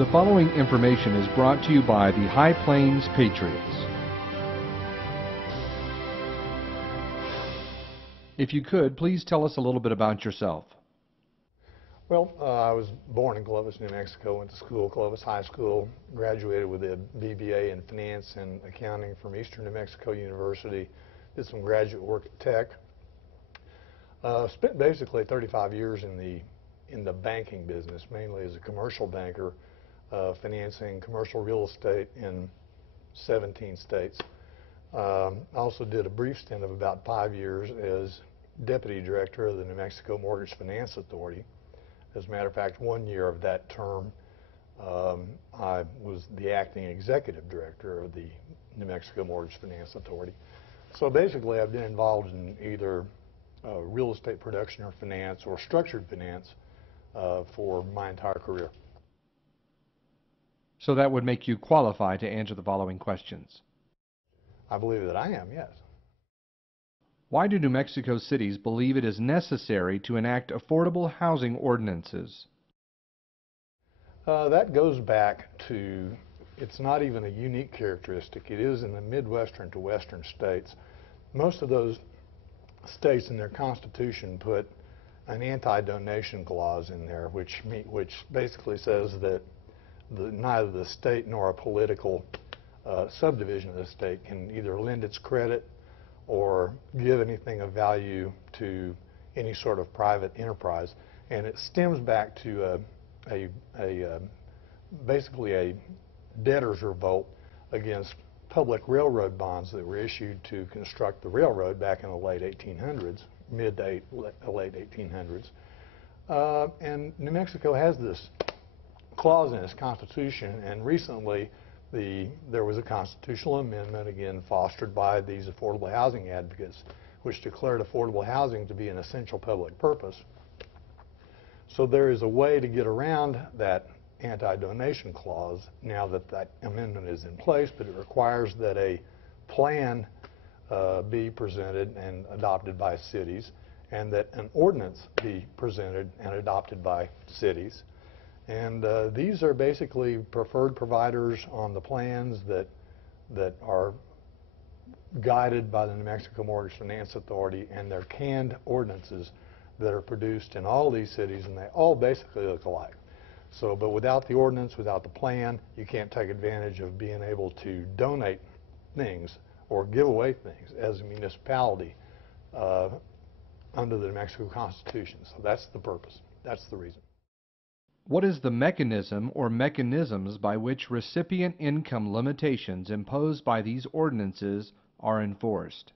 The following information is brought to you by the High Plains Patriots. If you could, please tell us a little bit about yourself. Well, I was born in Clovis, New Mexico, went to school, Clovis High School, graduated with a BBA in Finance and Accounting from Eastern New Mexico University, did some graduate work at Tech. Spent basically 35 years in the banking business, mainly as a commercial banker, financing commercial real estate in 17 states. Also did a brief stint of about 5 years as Deputy Director of the New Mexico Mortgage Finance Authority. As a matter of fact, 1 year of that term, I was the acting executive director of the New Mexico Mortgage Finance Authority. So basically, I've been involved in either real estate production or finance or structured finance for my entire career. So that would make you qualify to answer the following questions. I believe that I am, yes. Why do New Mexico cities believe it is necessary to enact affordable housing ordinances? That goes back to, it's not even a unique characteristic. It is in the Midwestern to Western states. Most of those states in their constitution put an anti-donation clause in there, which basically says that neither the state nor a political subdivision of the state can either lend its credit or give anything of value to any sort of private enterprise. And it stems back to basically a debtor's revolt against public railroad bonds that were issued to construct the railroad back in the late 1800s, mid to late 1800s. And New Mexico has this clause in its constitution, and recently there was a constitutional amendment, again fostered by these affordable housing advocates, which declared affordable housing to be an essential public purpose. So there is a way to get around that anti-donation clause now that that amendment is in place, but it requires that a plan be presented and adopted by cities, and that an ordinance be presented and adopted by cities. And these are basically preferred providers on the plans that are guided by the New Mexico Mortgage Finance Authority, and they're canned ordinances that are produced in all these cities, and they all basically look alike. So, but without the ordinance, without the plan, you can't take advantage of being able to donate things or give away things as a municipality under the New Mexico Constitution. So that's the purpose. That's the reason. What is the mechanism or mechanisms by which recipient income limitations imposed by these ordinances are enforced?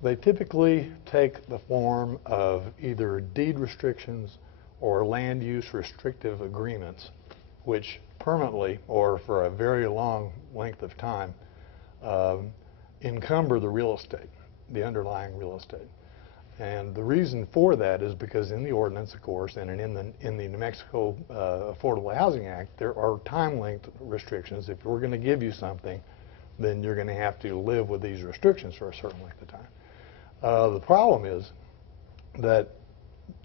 They typically take the form of either deed restrictions or land use restrictive agreements, which permanently or for a very long length of time encumber the real estate, the underlying real estate. And the reason for that is because in the ordinance, of course, and in the New Mexico Affordable Housing Act, there are time-linked restrictions. If we're going to give you something, then you're going to have to live with these restrictions for a certain length of time. The problem is that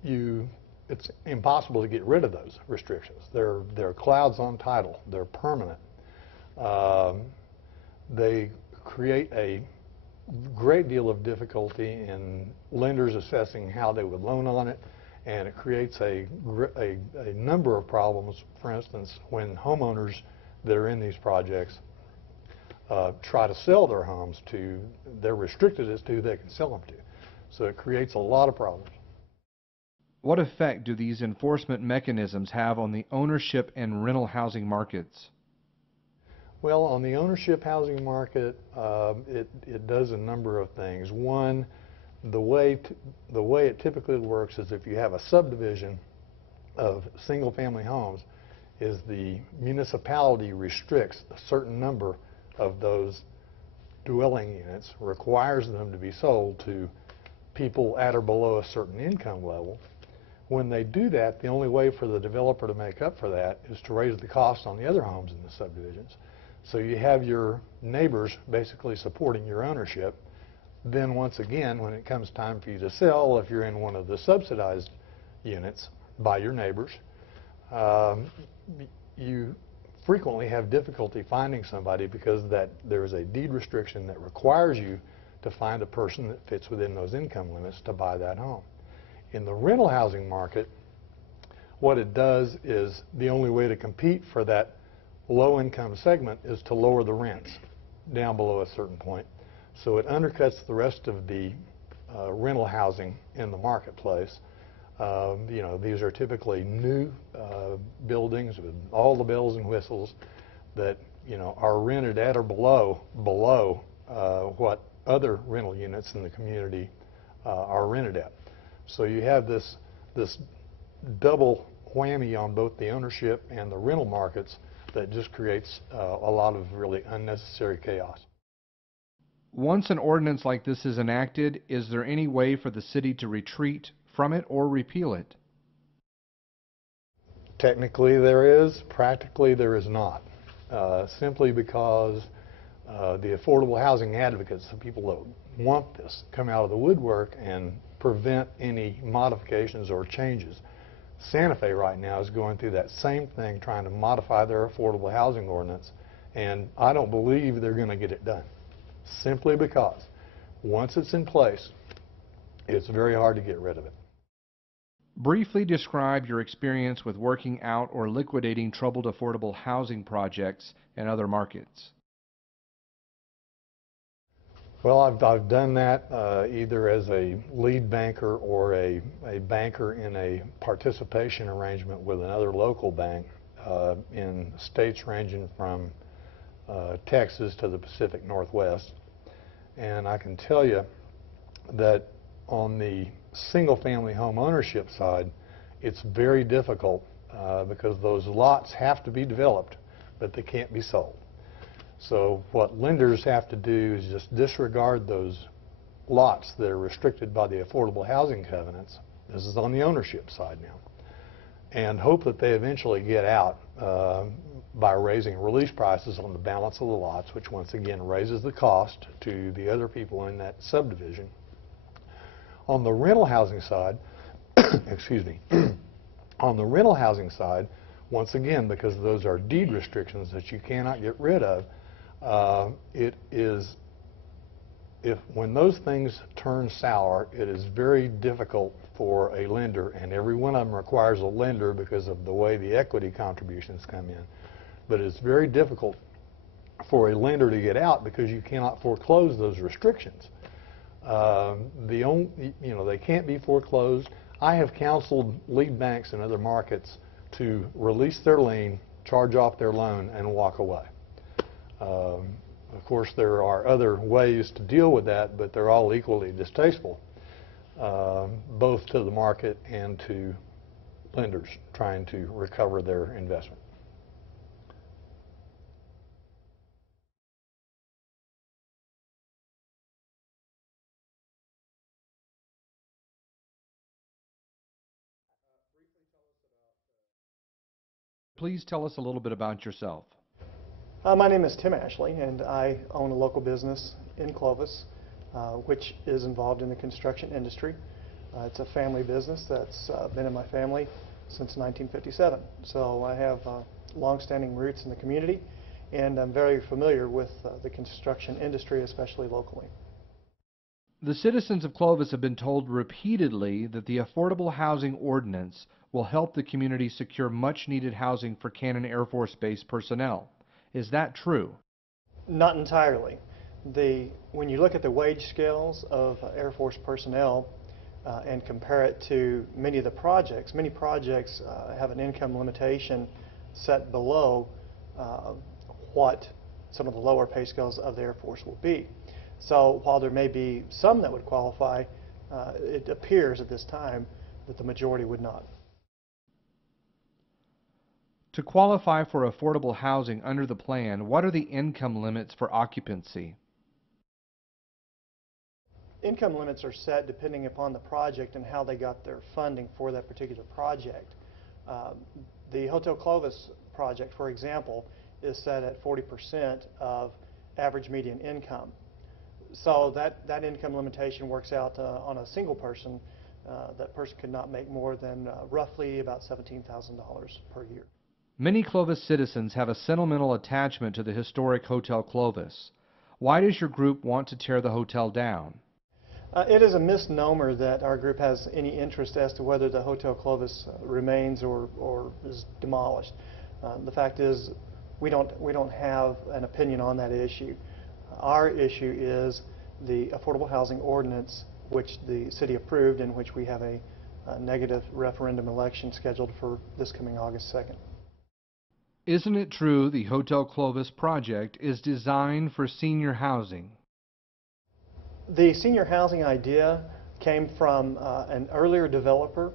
it's impossible to get rid of those restrictions. They're clouds on title. They're permanent. They create a great deal of difficulty in lenders assessing how they would loan on it, and it creates a number of problems. For instance, when homeowners that are in these projects try to sell their homes they're restricted as to who they can sell them to. So it creates a lot of problems. What effect do these enforcement mechanisms have on the ownership and rental housing markets? Well, on the ownership housing market, it does a number of things. One, the way it typically works is if you have a subdivision of single-family homes, is the municipality restricts a certain number of those dwelling units, requires them to be sold to people at or below a certain income level. When they do that, the only way for the developer to make up for that is to raise the cost on the other homes in the subdivisions. So you have your neighbors basically supporting your ownership. Then once again, when it comes time for you to sell, if you're in one of the subsidized units by your neighbors, you frequently have difficulty finding somebody because there is a deed restriction that requires you to find a person that fits within those income limits to buy that home. In the rental housing market, what it does is the only way to compete for that low income segment is to lower the rents down below a certain point. So it undercuts the rest of the rental housing in the marketplace. You know, these are typically new buildings with all the bells and whistles that, you know, are rented at or below what other rental units in the community are rented at. So you have this double whammy on both the ownership and the rental markets that just creates a lot of really unnecessary chaos. Once an ordinance like this is enacted, is there any way for the city to retreat from it or repeal it? Technically there is, practically there is not. Simply because the affordable housing advocates, the people that want this, come out of the woodwork and prevent any modifications or changes. Santa Fe right now is going through that same thing, trying to modify their affordable housing ordinance, and I don't believe they're going to get it done. Simply because once it's in place, it's very hard to get rid of it. Briefly describe your experience with working out or liquidating troubled affordable housing projects in other markets. Well, I've done that either as a lead banker or a banker in a participation arrangement with another local bank in states ranging from Texas to the Pacific Northwest. And I can tell you that on the single-family home ownership side, it's very difficult because those lots have to be developed, but they can't be sold. So what lenders have to do is just disregard those lots that are restricted by the affordable housing covenants. This is on the ownership side now. And hope that they eventually get out by raising release prices on the balance of the lots, which once again raises the cost to the other people in that subdivision. On the rental housing side, excuse me, on the rental housing side, once again, because those are deed restrictions that you cannot get rid of, when those things turn sour, it is very difficult for a lender, and every one of them requires a lender because of the way the equity contributions come in. But it's very difficult for a lender to get out because you cannot foreclose those restrictions. They can't be foreclosed. I have counseled lead banks in other markets to release their lien, charge off their loan, and walk away. Of course, there are other ways to deal with that, but they're all equally distasteful, both to the market and to lenders trying to recover their investment. Please tell us a little bit about yourself. My name is Tim Ashley, and I own a local business in Clovis, which is involved in the construction industry. It's a family business that's been in my family since 1957. So I have long-standing roots in the community, and I'm very familiar with the construction industry, especially locally. The citizens of Clovis have been told repeatedly that the Affordable Housing Ordinance will help the community secure much-needed housing for Cannon Air Force Base personnel. Is that true? Not entirely. When you look at the wage scales of Air Force personnel and compare it to many projects have an income limitation set below what some of the lower pay scales of the Air Force will be. So while there may be some that would qualify, it appears at this time that the majority would not. To qualify for affordable housing under the plan, what are the income limits for occupancy? Income limits are set depending upon the project and how they got their funding for that particular project. The Hotel Clovis project, for example, is set at 40% of average median income. So that income limitation works out on a single person. That person could not make more than roughly about $17,000 per year. Many Clovis citizens have a sentimental attachment to the historic Hotel Clovis. Why does your group want to tear the hotel down? It is a misnomer that our group has any interest as to whether the Hotel Clovis remains or is demolished. The fact is, we don't have an opinion on that issue. Our issue is the Affordable Housing Ordinance, which the city approved, in which we have a negative referendum election scheduled for this coming August 2nd. Isn't it true the Hotel Clovis project is designed for senior housing? The senior housing idea came from an earlier developer.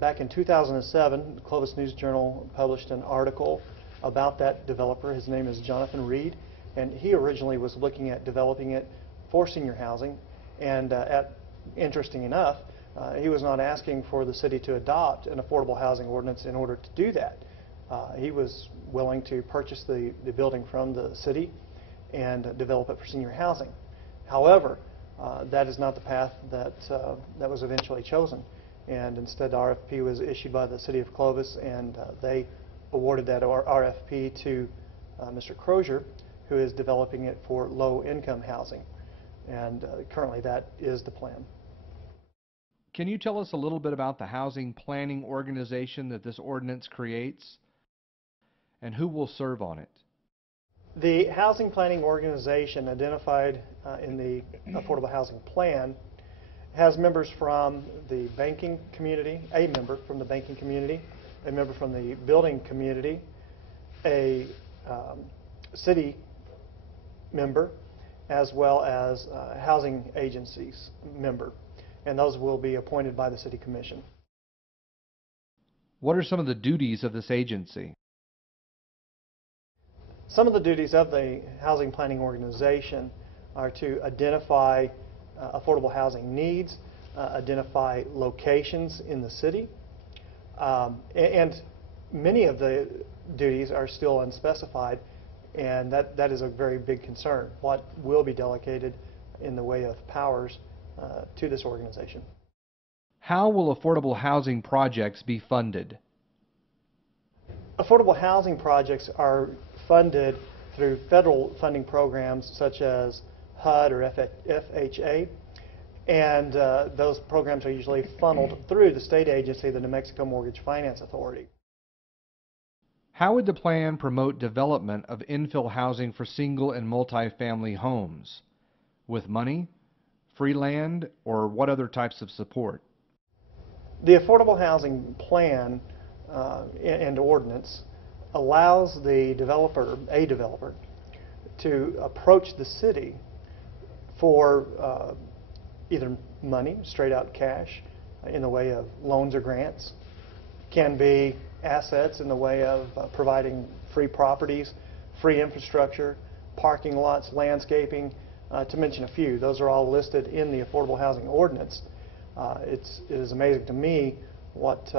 Back in 2007, the Clovis News Journal published an article about that developer. His name is Jonathan Reed, and he originally was looking at developing it for senior housing. And interesting enough, he was not asking for the city to adopt an affordable housing ordinance in order to do that. He was willing to purchase the building from the city and develop it for senior housing. However, that is not the path that was eventually chosen. And instead, the RFP was issued by the city of Clovis, and they awarded that RFP to Mr. Crozier, who is developing it for low-income housing. And currently, that is the plan. Can you tell us a little bit about the housing planning organization that this ordinance creates, and who will serve on it? The housing planning organization identified in the Affordable Housing Plan has members from the banking community, a member from the banking community, a member from the building community, a city member, as well as housing agencies member, and those will be appointed by the City Commission. What are some of the duties of this agency? Some of the duties of the housing planning organization are to identify affordable housing needs, identify locations in the city, and many of the duties are still unspecified, and that is a very big concern. What will be delegated in the way of powers to this organization? How will affordable housing projects be funded? Affordable housing projects are funded through federal funding programs such as HUD or FHA, and those programs are usually funneled through the state agency, the New Mexico Mortgage Finance Authority. How would the plan promote development of infill housing for single and multifamily homes? With money, free land, or what other types of support? The Affordable Housing Plan and Ordinance allows the developer, a developer, to approach the city for either money, straight out cash, in the way of loans or grants, can be assets in the way of providing free properties, free infrastructure, parking lots, landscaping, to mention a few. Those are all listed in the Affordable Housing Ordinance. It is amazing to me what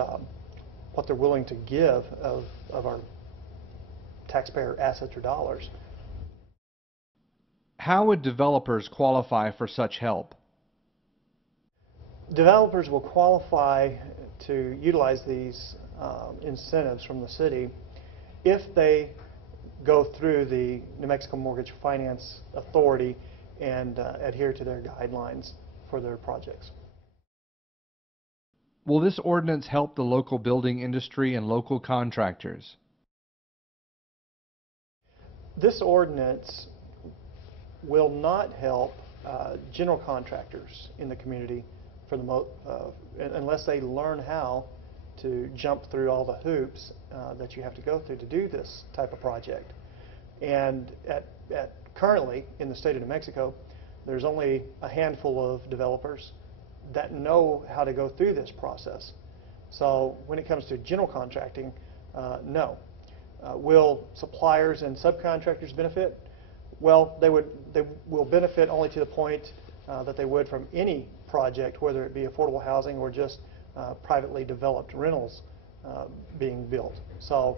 they're willing to give of our taxpayer assets or dollars. How would developers qualify for such help? Developers will qualify to utilize these incentives from the city if they go through the New Mexico Mortgage Finance Authority and adhere to their guidelines for their projects. Will this ordinance help the local building industry and local contractors? This ordinance will not help general contractors in the community for unless they learn how to jump through all the hoops that you have to go through to do this type of project. And currently in the state of New Mexico, there's only a handful of developers that know how to go through this process. So when it comes to general contracting, no. Will suppliers and subcontractors benefit? Well, they will benefit only to the point that they would from any project, whether it be affordable housing or just privately developed rentals being built. So,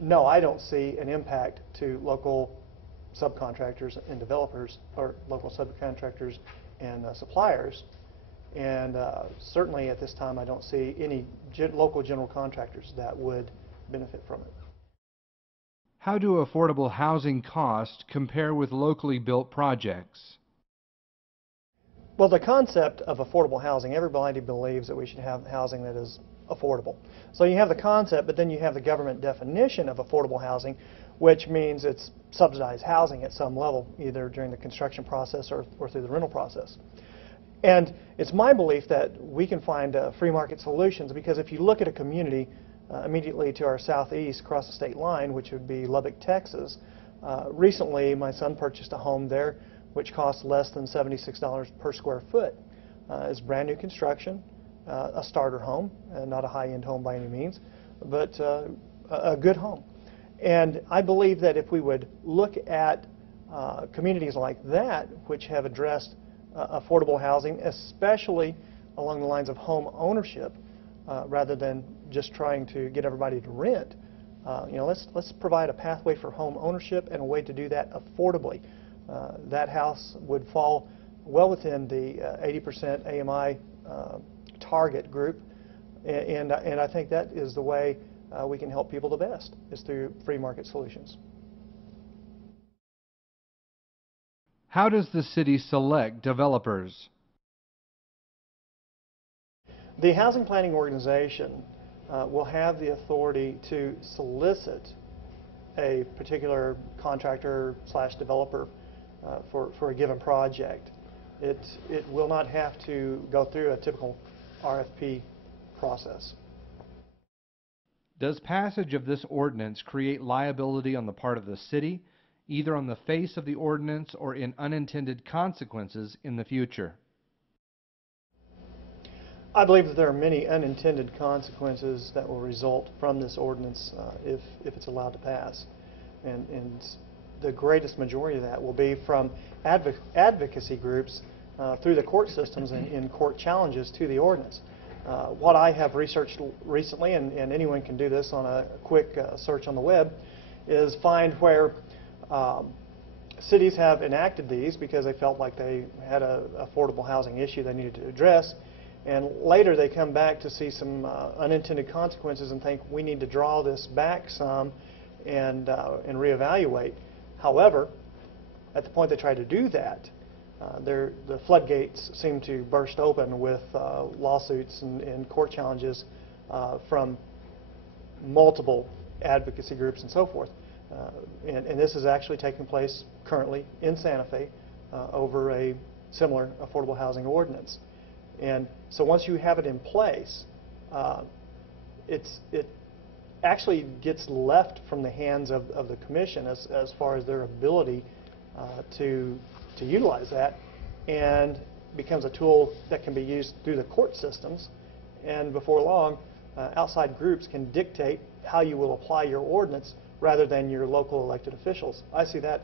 no, I don't see an impact to local subcontractors and developers, or local subcontractors and suppliers. And certainly at this time, I don't see any local general contractors that would benefit from it. How do affordable housing costs compare with locally built projects? Well, the concept of affordable housing, everybody believes that we should have housing that is affordable. So you have the concept, but then you have the government definition of affordable housing, which means it's subsidized housing at some level, either during the construction process or through the rental process. And it's my belief that we can find free market solutions, because if you look at a community immediately to our southeast across the state line, which would be Lubbock, Texas, recently my son purchased a home there which costs less than $76 per square foot. It's brand new construction, a starter home, not a high-end home by any means, but a good home. And I believe that if we would look at communities like that, which have addressed affordable housing, especially along the lines of home ownership, rather than just trying to get everybody to rent, let's provide a pathway for home ownership and a way to do that affordably. That house would fall well within the 80% AMI target group, and I think that is the way we can help people the best, is through free market solutions. How does the city select developers? The Housing Planning Organization will have the authority to solicit a particular contractor / developer for a given project. It will not have to go through a typical RFP process. Does passage of this ordinance create liability on the part of the city, either on the face of the ordinance or in unintended consequences in the future? I believe that there are many unintended consequences that will result from this ordinance if it's allowed to pass. And the greatest majority of that will be from advocacy groups through the court systems and in court challenges to the ordinance. What I have researched recently, and anyone can do this on a quick search on the web, is find where cities have enacted these because they felt like they had an affordable housing issue they needed to address, and later they come back to see some unintended consequences and think we need to draw this back some and reevaluate. However, at the point they try to do that, the floodgates seem to burst open with lawsuits and court challenges from multiple advocacy groups and so forth. And this is actually taking place currently in Santa Fe over a similar affordable housing ordinance. And so once you have it in place, it actually gets left from the hands of the commission as far as their ability to utilize that, and becomes a tool that can be used through the court systems. And before long, outside groups can dictate how you will apply your ordinance rather than your local elected officials. I see that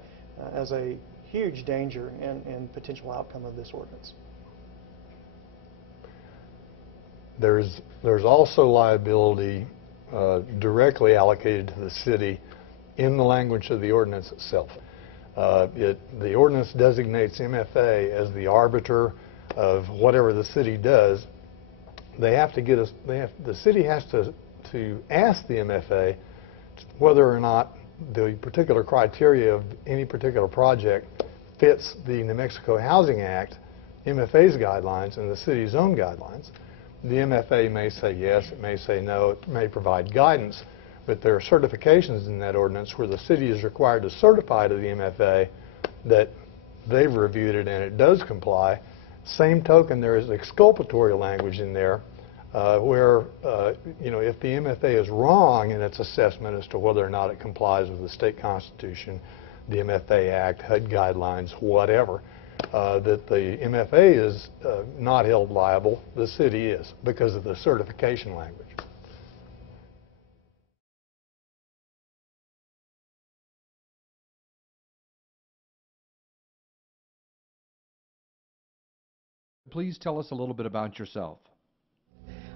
as a huge danger and potential outcome of this ordinance. There's also liability directly allocated to the city in the language of the ordinance itself. The ordinance designates MFA as the arbiter of whatever the city does. The city has to ask the MFA whether or not the particular criteria of any particular project fits the New Mexico Housing Act, MFA's guidelines, and the city's own guidelines. The MFA may say yes, it may say no, it may provide guidance, but there are certifications in that ordinance where the city is required to certify to the MFA that they've reviewed it and it does comply. Same token, there is exculpatory language in there where, if the MFA is wrong in its assessment as to whether or not it complies with the state constitution, the MFA Act, HUD guidelines, whatever, that the MFA is not held liable, the city is, because of the certification language. Please tell us a little bit about yourself.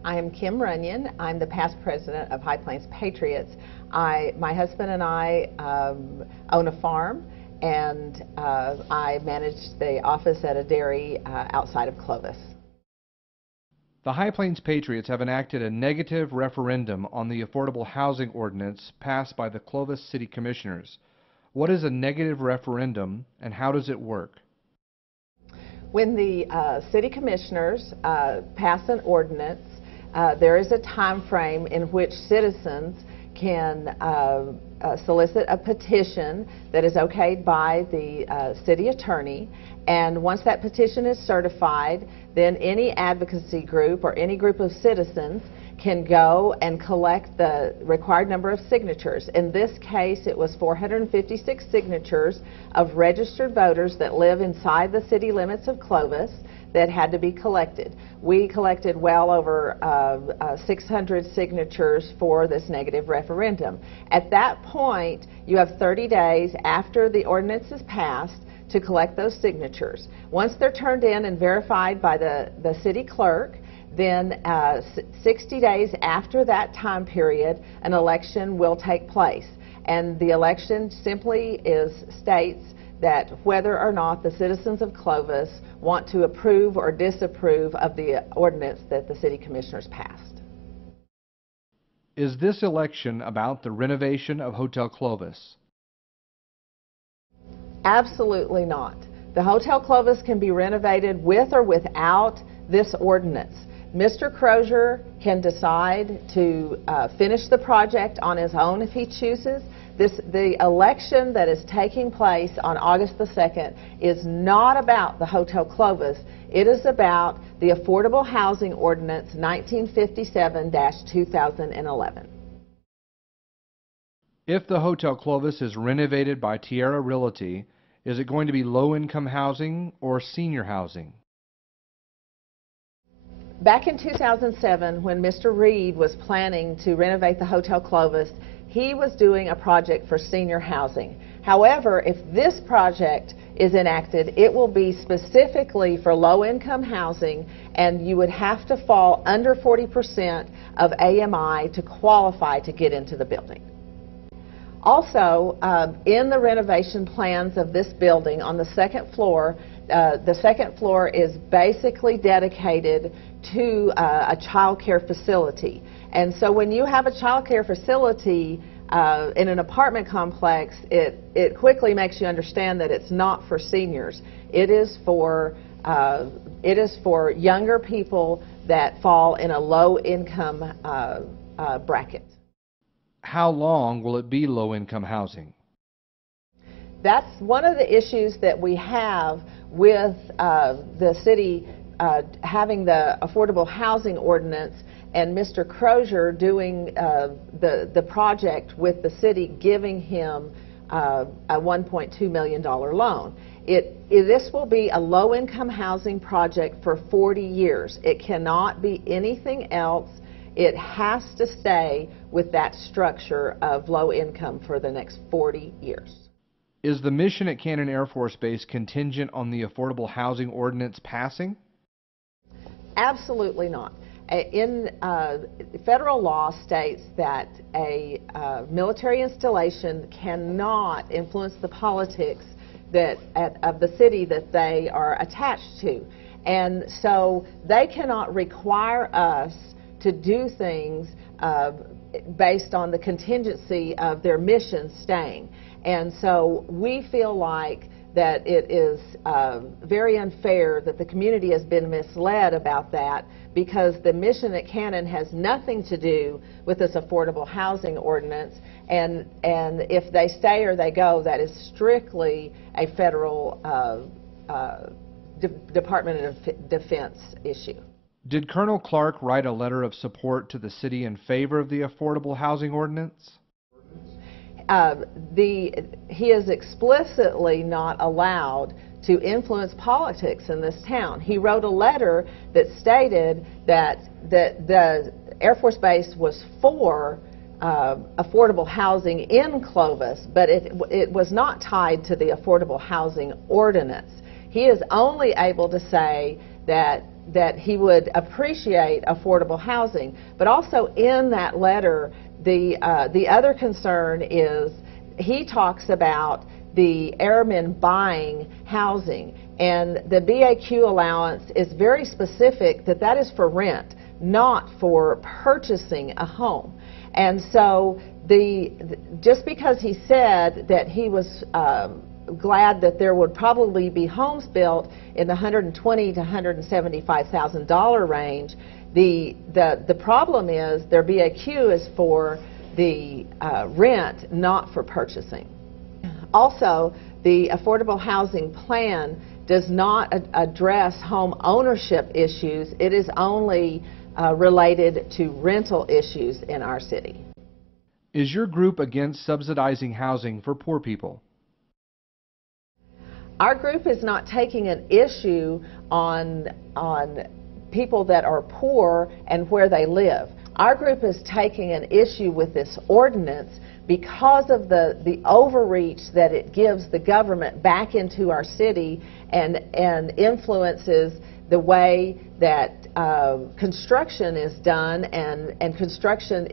I am Kim Runyon. I'm the past president of Plains Patriots. My husband and I own a farm, and I manage the office at a dairy outside of Clovis. The High Plains Patriots have enacted a negative referendum on the Affordable Housing Ordinance passed by the Clovis City Commissioners. What is a negative referendum and how does it work? When the city commissioners pass an ordinance, there is a time frame in which citizens can solicit a petition that is okayed by the city attorney, and once that petition is certified, then any advocacy group or any group of citizens can go and collect the required number of signatures. In this case, it was 456 signatures of registered voters that live inside the city limits of Clovis that had to be collected. We collected well over 600 signatures for this negative referendum. At that point, you have 30 days after the ordinance is passed to collect those signatures. Once they're turned in and verified by the city clerk, then 60 days after that time period, an election will take place. And the election simply states that whether or not the citizens of Clovis want to approve or disapprove of the ordinance that the city commissioners passed. Is this election about the renovation of Hotel Clovis? Absolutely not. The Hotel Clovis can be renovated with or without this ordinance. Mr. Crozier can decide to finish the project on his own if he chooses. The election that is taking place on August the 2nd is not about the Hotel Clovis. It is about the Affordable Housing Ordinance 1957-2011. If the Hotel Clovis is renovated by Tierra Realty, is it going to be low-income housing or senior housing? Back in 2007, when Mr. Reed was planning to renovate the Hotel Clovis, he was doing a project for senior housing. However, if this project is enacted, it will be specifically for low-income housing, and you would have to fall under 40% of AMI to qualify to get into the building. Also, in the renovation plans of this building on the second floor is basically dedicated to a child care facility. And so when you have a child care facility in an apartment complex, it quickly makes you understand that it's not for seniors. It is for younger people that fall in a low-income bracket. How long will it be low-income housing? That's one of the issues that we have with the city having the Affordable Housing Ordinance and Mr. Crozier doing the project with the city, giving him a $1.2 million loan. This will be a low-income housing project for 40 years. It cannot be anything else. It has to stay with that structure of low income for the next 40 years. Is the mission at Cannon Air Force Base contingent on the Affordable Housing Ordinance passing? Absolutely not. Federal law states that a military installation cannot influence the politics of the city that they are attached to. And so they cannot require us to do things based on the contingency of their mission staying. And so we feel like that it is very unfair that the community has been misled about that, because the mission at Cannon has nothing to do with this Affordable Housing Ordinance, and if they stay or they go, that is strictly a federal Department of Defense issue. Did Colonel Clark write a letter of support to the city in favor of the Affordable Housing Ordinance? He is explicitly not allowed to influence politics in this town. He wrote a letter that stated that the Air Force Base was for affordable housing in Clovis, but it was not tied to the Affordable Housing Ordinance. He is only able to say that he would appreciate affordable housing, but also in that letter, the other concern is he talks about the airmen buying housing, and the BAQ allowance is very specific that is for rent. not for purchasing a home. And so just because he said that he was glad that there would probably be homes built in the $120,000 to $175,000 range, the problem is their BAQ is for the rent, not for purchasing. Also, the Affordable Housing Plan does not address home ownership issues. It is only related to rental issues in our city. Is your group against subsidizing housing for poor people? Our group is not taking an issue on people that are poor and where they live. Our group is taking an issue with this ordinance because of the overreach that it gives the government back into our city and influences the way that construction is done, and construction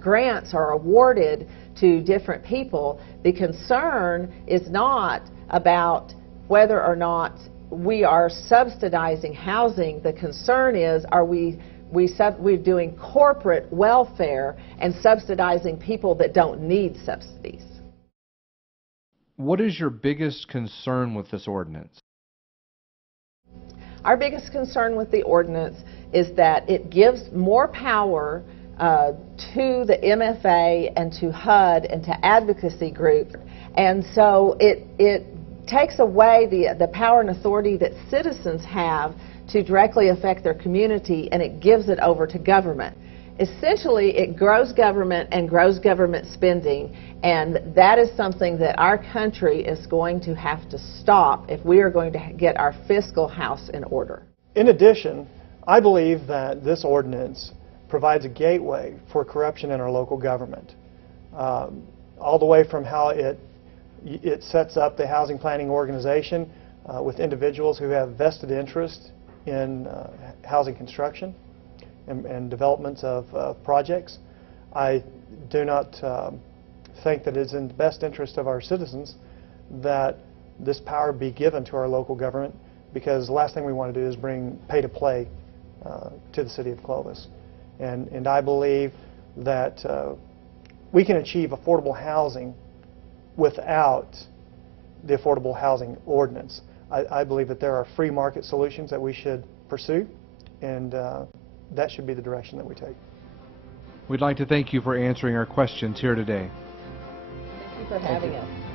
grants are awarded to different people. The concern is not about whether or not we are subsidizing housing. The concern is, are we're doing corporate welfare and subsidizing people that don't need subsidies. What is your biggest concern with this ordinance? Our biggest concern with the ordinance is that it gives more power to the MFA and to HUD and to advocacy groups, and so it takes away the power and authority that citizens have to directly affect their community, and it gives it over to government. Essentially, it grows government and grows government spending, and that is something that our country is going to have to stop if we are going to get our fiscal house in order. In addition, I believe that this ordinance provides a gateway for corruption in our local government, all the way from how it sets up the housing planning organization with individuals who have vested interest in housing construction and developments of projects. I do not think that it's in the best interest of our citizens that this power be given to our local government, because the last thing we want to do is bring pay-to-play to the city of Clovis. And I believe that we can achieve affordable housing without the Affordable Housing Ordinance. I believe that there are free market solutions that we should pursue, and that should be the direction that we take. We'd like to thank you for answering our questions here today. Thank you for having us.